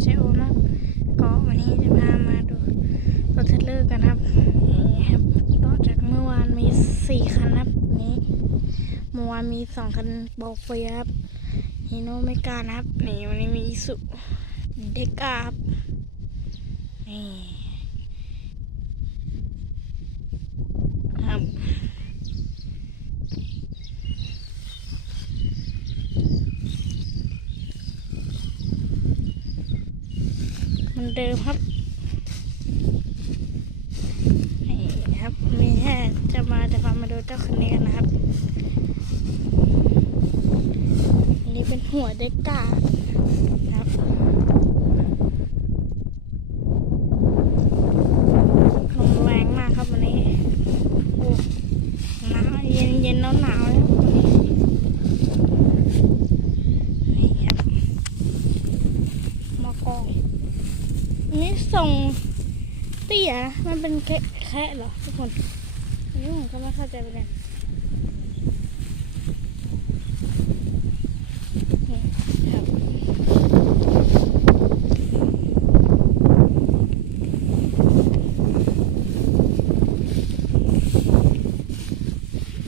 เชโอนะก็วันนี้จะพามาดูรถเทเลอร์กันครับนี่ครับต่อจากเมื่อวานมีสี่คันครับนี้เมื่อวานมีสองคันโบเฟียครับฮีโนเมกานะครับนี่วันนี้มีอิสุเดกาครับนี่ครับ เหมันเดิมครับนี่ครับ มีแค่จะมาจะพามาดูเจ้าคันนี้กันนะครับอันนี้เป็นหัวเด็กกาครับลมแรงมากครับวันนี้ โอ้หนาวเย็นเย็นหนาวหนาวเลยครับวันนี้นี่ครับมากอง อั นี่ส่งเตี้ยนะมันเป็นแค่แค่เหรอทุกคนอันนี้ผมก็ไม่เข้าใจเหมือนกันครับ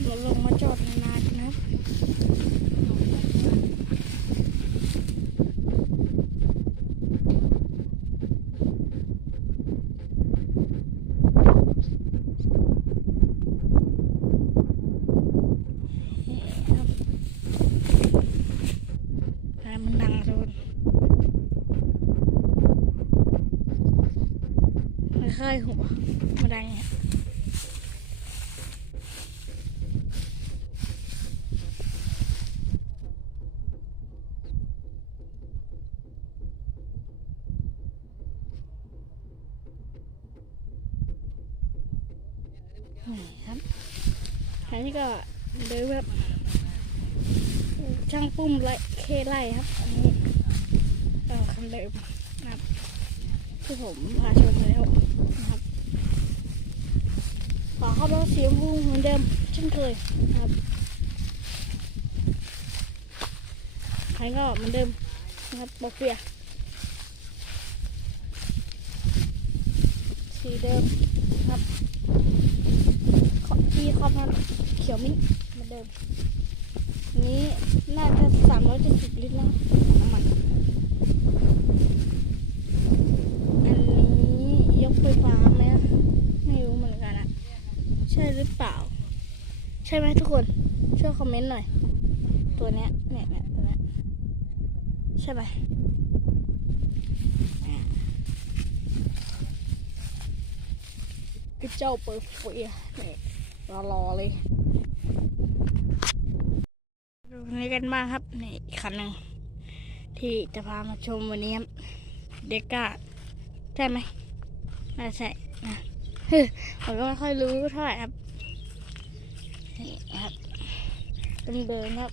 เราลงมาจอดนานๆนะครับ น้ำมันดังโดน ไม่เคยหัวมาดังครับอันนี้ก็เดินแบบช่างปุ้มไล่เคไล่ครับ อันนี้เออคันเดิมครับ ที่ผมพาชมแล้วนะครับฝาเข้ารถสีชมพูเหมือนเดิมเช่นเคยนะครับคันก็เหมือนเดิมนะครับบอกเปียสีเดิมนะครับที่ครอบมันเขียวมิ้นเหมือนเดิมนี้น่าจะสามร้อยเจ็ดสิบลิตรแล้วน้ำมัน อันนี้ยกไฟฟ้าไหมอะไม่รู้เหมือนกันอะใช่หรือเปล่า ใช่ไหมทุกคนช่วยคอมเมนต์หน่อย ตัวเนี้ยเนี่ยเนี่ยตัวเนี้ยใช่ไหมอะพี่เจ้าเปิดไฟอะนี่ยรอๆเลย ดูคนนี้กันบ้างครับนี่อีกคันหนึ่งที่จะพามาชมวันนี้ครับเด็กก้าใช่ไหมน่าใช่นะเฮ้ยผมก็ไม่ค่อยรู้เท่าไหร่ครับ นี่ครับเป็นเดิมครับ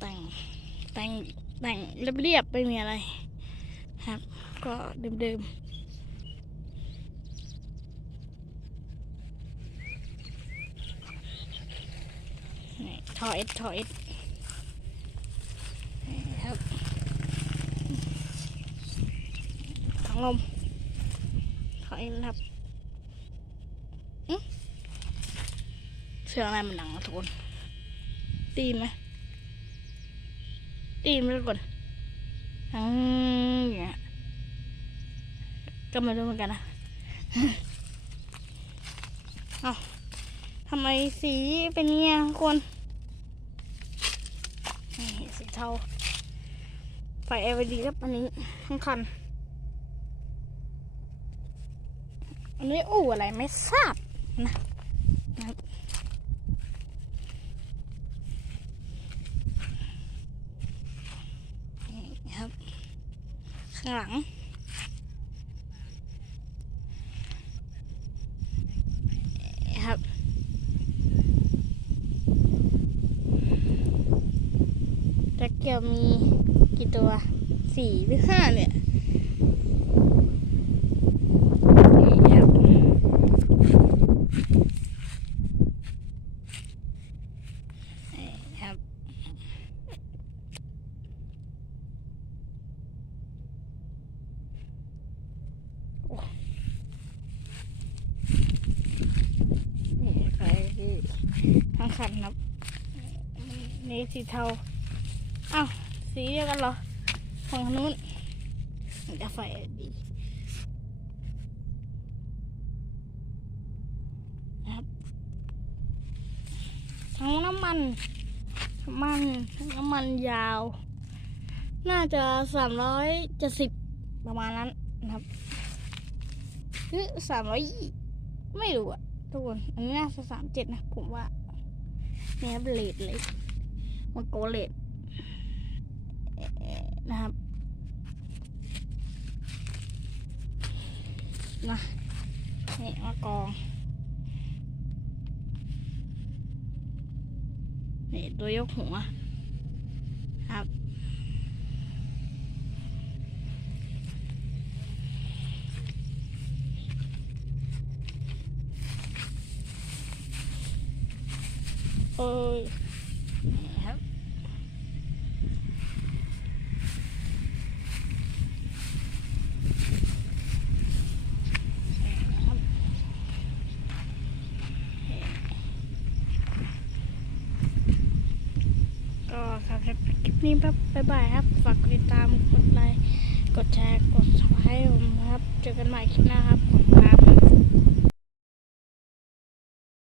แต่งแต่งแต่งเรียบๆไม่มีอะไรครับ ก็เดิมๆนี่ทอเอสทอเอสนี่ครับถังลมทอเอสครับอื้อ เสียงอะไรมันดังอะทุกคนตีนไหมตีนไหมทุกคนอืมอย่างเงี้ยก็ไม่รู้เหมือนกันนะเอาทำไมสีเป็นเงี้ยทุกคนสีเทาไฟ LED ครับอันนี้ทั้งคันอันนี้อู่อะไรไม่ทราบนะนะครับนี่ครับ ข้างหลัง ครับแจ็คเกียวมีกี่ตัวสี่หรือห้าเนี่ยนี่ครับนี่ครับ คันครับนี่สีเทาอ้าวสีเดียวกันเหรอฝั่งนู้นจะไฟดีครับทั้งน้ำมันน้ำมันทั้งน้ำมันยาว น่าจะสามร้อยเจ็ดสิบประมาณนั้นนะครับหรือสามร้อยไม่รู้อะทุกคน อันนี้น่าจะสามเจ็ดนะ ผมว่า นี่ยครับเลดเลยมันโกเลดนะครับนะนี่มากองนี่ตัวยกหัวครับ เอ้ยนี่ครับนี่ครับนี่ก็ สำหรับคลิปนี้ครับบ๊ายบายครับ ฝากติดตาม กดไลค์ กดแชร์ กด subscribe ให้ผมครับ เจอกันใหม่คลิปหน้าครับขอบคุณครับ